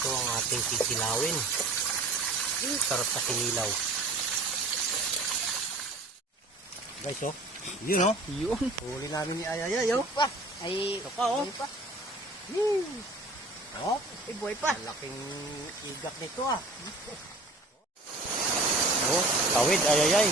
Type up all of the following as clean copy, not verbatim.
Ito ang ating kisilawin. Sarap sa kinilaw. Guys, oh. Yun, oh. Yun. Huli namin ni Ayayay, oh. Ay, ito pa, oh. buhay pa. Oh, Buhay pa. malaking igak nito, ah. Oh, tawid, Ayayay.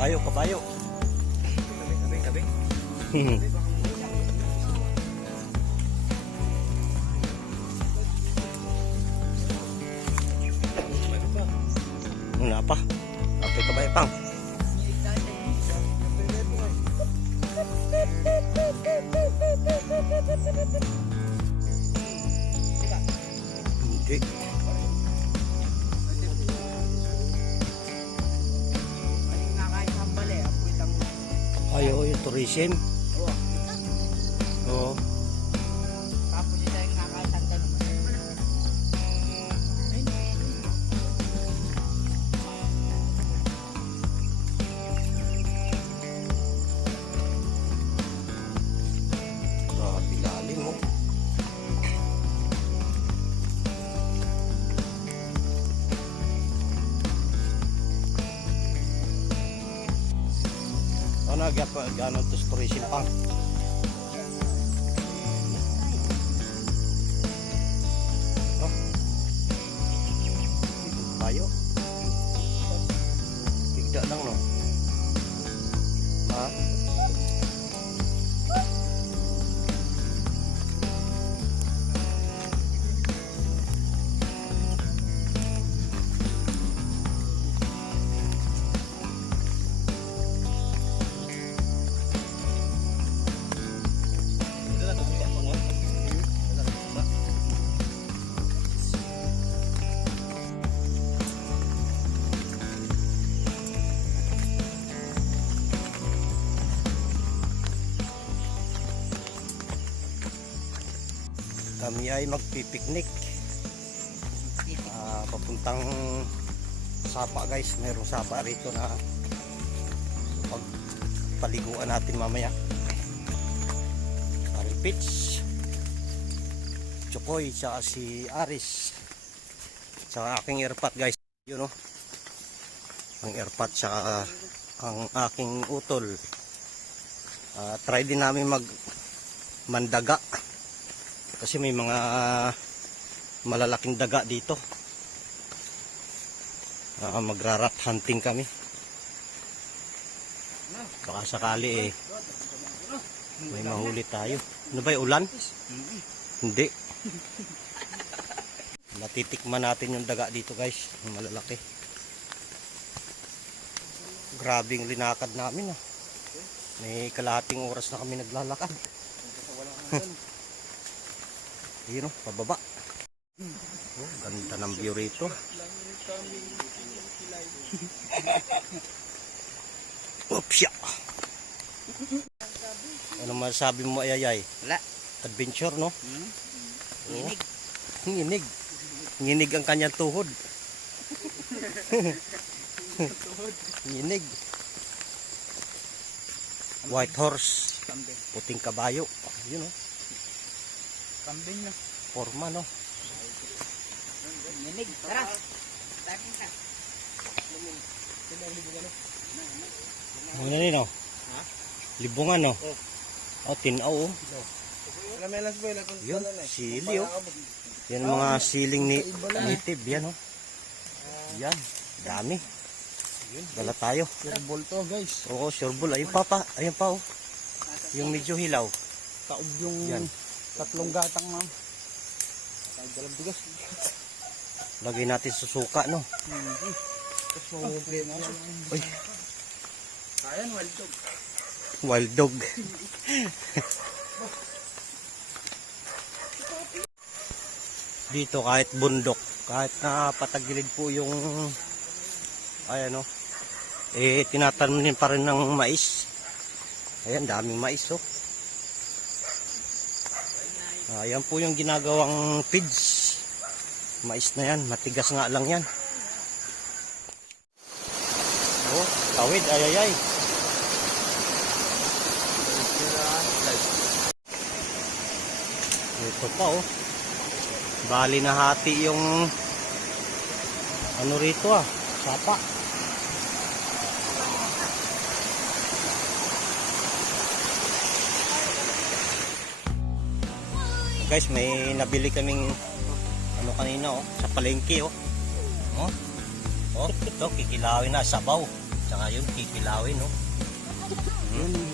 Kabayo, kabayo. Kabi. Wala pa. Okay, kabayo pang. Hindi. Ayo, yung tourism. Oo. Tapos ito yung nakakasanta naman. Grabe lalim mo. Ano gano'n to tourism pang? Oh. Tayo. Tigda lang, no? Ha? Kami ay magpipiknik. Papuntang Sapa, guys. Mayroong Sapa rito na pagpaliguan natin mamaya. Ari Pitch, Chokoy, tsaka si Aris, tsaka aking airpot, guys. Yun, oh. Ang airpot tsaka ang aking utol. Try din namin mandaga kasi may mga malalaking daga dito. Magra-rat hunting kami. Baka sakali may mahuli tayo. Ano ba yung ulan? Hindi. Natitikman natin yung daga dito, guys. Yung malalaki. Grabing linakad namin, ah. May kalahating oras na kami naglalakad. Yun, oh, pababa. Oh, ganda ng view rito. Opsya. Ano masasabi mo, Ayayay? Wala. Adventure, no? Nginig. Nginig. Nginig ang kanyang tuhod. Nginig. White horse. Kambing. Puting kabayo. Yun, oh. Kambing na. Forma, no? Nginig. Tara. Dating ka. Ano rin, no? Libungan, no? Oh, tinaw, oh. Yun, sili, oh. Yan ang mga siling ni native, yan, oh. Yan, dami. Dala tayo. Sureball to, guys. Oo, sureball. Ayun pa, ayun pa, oh. Yung medyo hilaw. Taob yung Yan. tatlong gatang, ma'am. Dalang bigas. Lagay natin sa suka, no? Tapos mawumpli na. Uy, Ayan, wild dog. wild dog. Dito kahit bundok, kahit na patagilid po yung ayan, oh. Tinatanim pa rin ng mais. Ayan, daming mais, oh. Ayan po yung ginagawang feeds. Mais na yan, matigas nga lang yan. Oh, tawid, ayayay. Ito pa oh. Bali na hati yung ano rito sapa. Guys, may nabili kaming ano kanina sa palengke Oh, ito kikilawin na sabaw. Tsaka yun kikilawin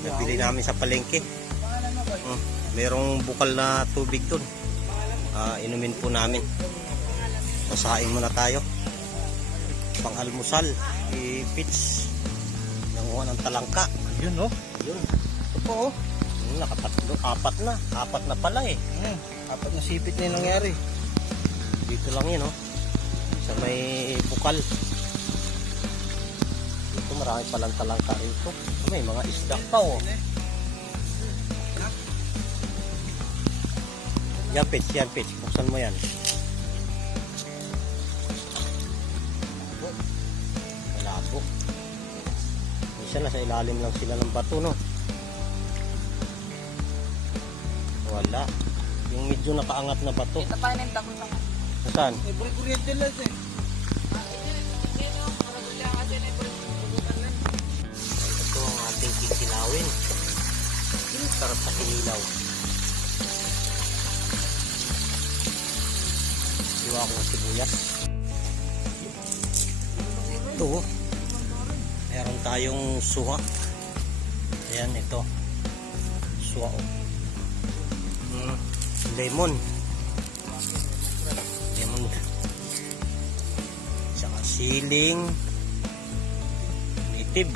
nabili namin sa palengke. Merong bukal na tubig dun. Inumin po namin. Pasahin muna tayo. Pang almusal, i-pitch. Nanguha ng talangka. Yun Yun. Ito po nakatatlo, apat na pala Apat na sipit na yung nangyari. Dito lang yun sa may bukal. Dito marami palang talangka rito. May mga isda pa Yan pitch. Buksan mo yan. Malabo. Minsan nasa ilalim lang sila ng bato Wala. Yung medyo nakaangat na bato. Ito pa yung takot ako. Saan? May buri-kuryente lang Ito ang ating kikilawin. Sarap sa kinilaw. Iwa ko ng sibuyas. Ito meron tayong suha. Ayan ito. Suha lemon saka siling native.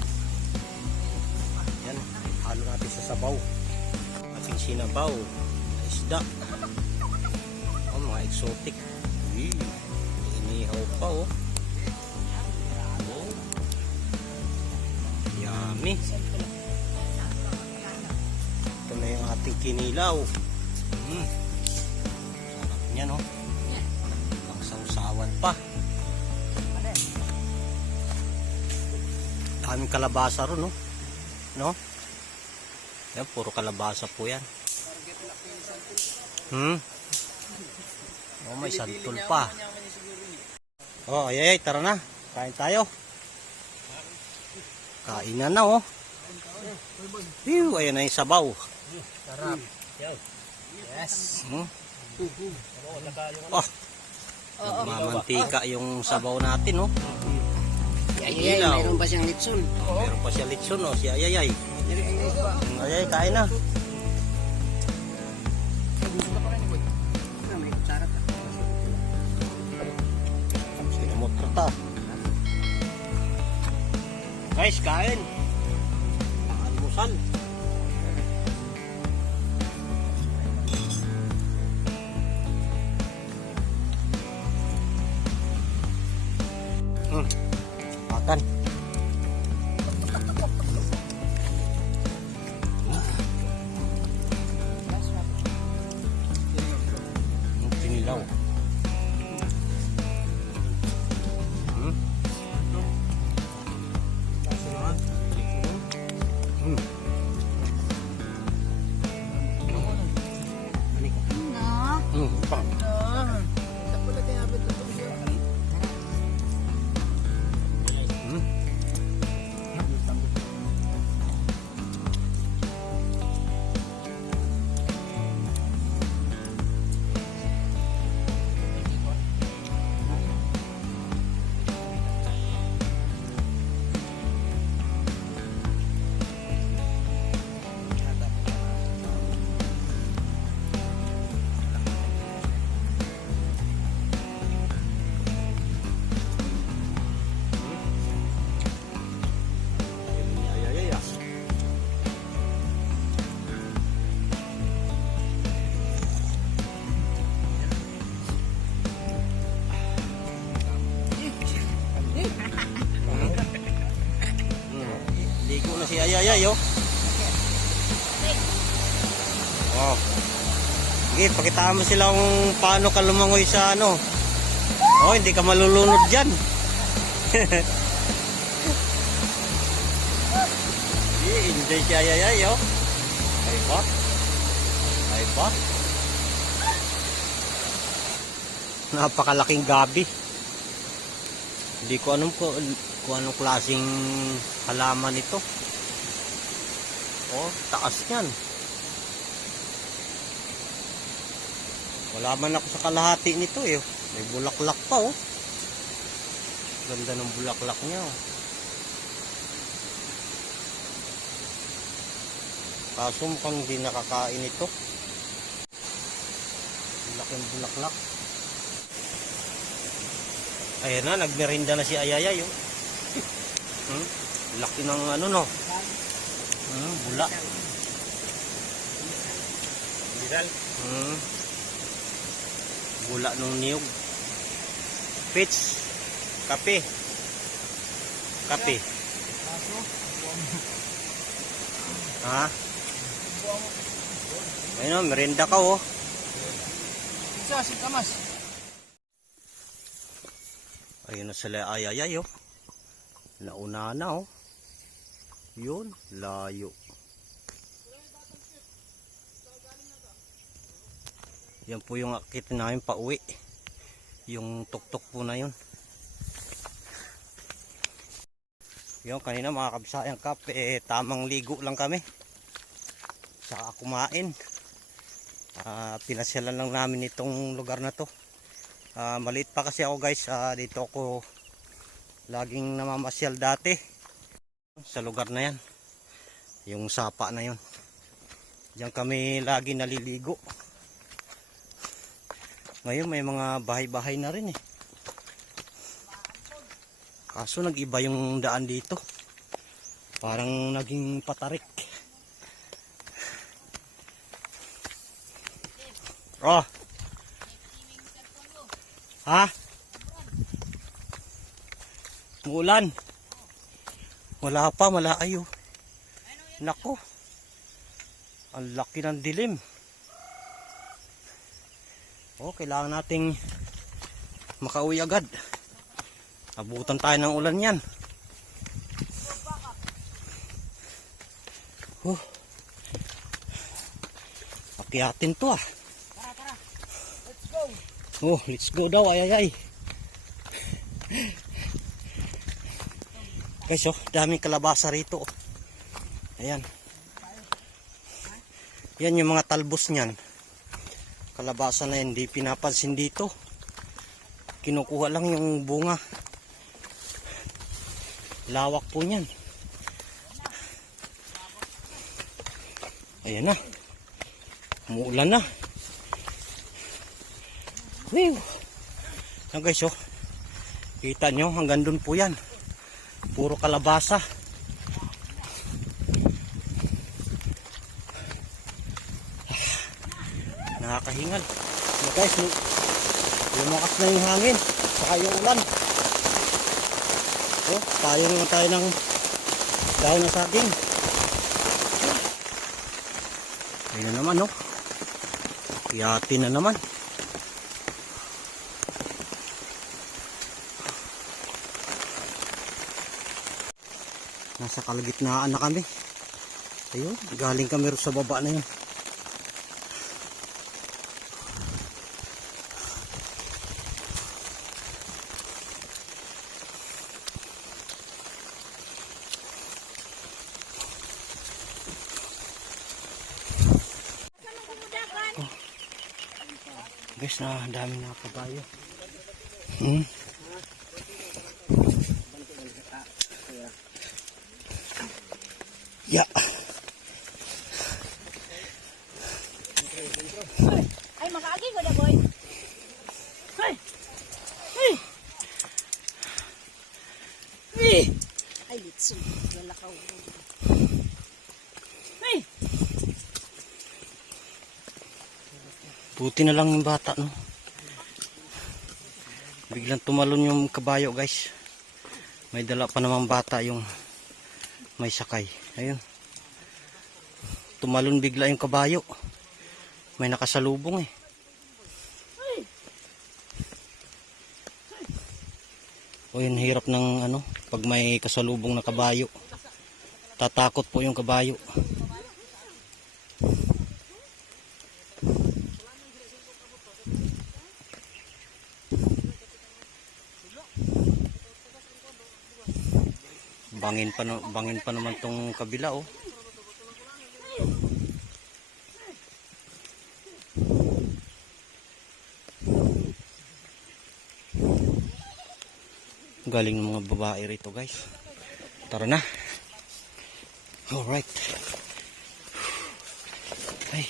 Yan, halo natin sa sabaw. Ating sinabaw isda. Mga exotic. Inihaw pa yummy. Ito na yung ating kinilaw. Sarap niya ang sausawan pa. Daming kalabasa ron Yan, puro kalabasa po yan. May santol pa. Ayay, tara na. Kain tayo. Kainan na Ayan na yung sabaw. Sarap. Yes. Mamantika yung sabaw natin Ayay, mayroon pa siyang litson. Meron pa siya litson si Ayay. Ayay, kain na. Sinamotrata. Guys, kain. Almusal. Makan. Kinilaw. Si Ayayay Sige, Sige, pakitaan mo sila kung paano ka lumangoy sa ano. Oh, hindi ka malulunod dyan. Enjoy si Ayayay, oh. Ay ba? Ay ba? Napakalaking gabi. Hindi ko alam kung anong klaseng halaman ito. Oh, taas niyan. Wala man ako sa kalahati nito eh. May bulaklak pa oh. Ganda ng bulaklak niya oh. Kaso mukhang hindi nakakain ito. Laking bulaklak. Ayan na, nagmerinda na si Ayayay oh. Laki ng ano no. Bula. Bula ng niyog. Peach. Kape. Kape. Ha? Ayun o, merinda ka oh. Isa, si Kamas. Ayun na sila Ayayay oh. Nauna na oh. Yun, layo. Yan po yung akit namin pa uwi. Yung tuktok po na yun. Yung kanina mga kabisayang kap, tamang ligo lang kami. Saka kumain. Pinasyalan lang namin itong lugar na to. Maliit pa kasi ako guys. Dito ako laging namamasyal dati. Sa lugar na yan. Yung sapa na yun. Diyan kami lagi naliligo. Ngayon may mga bahay-bahay na rin eh. Kaso nag-iba yung daan dito. Parang naging patarik. Oh. Ha? Umulan. Wala pa, malayo. Nako. Ang laki ng dilim. Oh, kailangan nating makauwi agad. Abutan tayo ng ulan yan. Akyatin to ah. Tara. Let's go. Oh, let's go daw. Ayayay. Guys, oh, daming kalabasa rito. Ayan. Yan yung mga talbos niyan. Kalabasa na hindi pinapansin dito. Kinukuha lang yung bunga. Lawak po niyan. Ayan na. Umuulan na. Whew. Yan guys, oh. Kita nyo, hanggang dun po yan. Puro kalabasa. Nakakahingal. So guys, lumakas na yung hangin. Saka yung ulan. So, tayo naman tayo ng dahon na saging. Ayun na naman, no? Yati na naman. Nasa kalagitnaan na kami. Ayun, galing kami sa baba na yun. Guys, na dami na kabayo. Ya. Ay, makaagi ko na, boy. Ay. Ay. Ay, litso. Lalakaw. Ay. Buti na lang yung bata, no? Biglang tumalon yung kabayo, guys. May dala pa namang bata yung may sakay. Ayun. Tumalon bigla yung kabayo. May nakasalubong eh. O yun, hirap ng ano, pag may kasalubong na kabayo. Tatakot po yung kabayo. Bangin pa naman tong kabila oh. Galing ng mga babae rito guys. Tara na. Alright. Ay.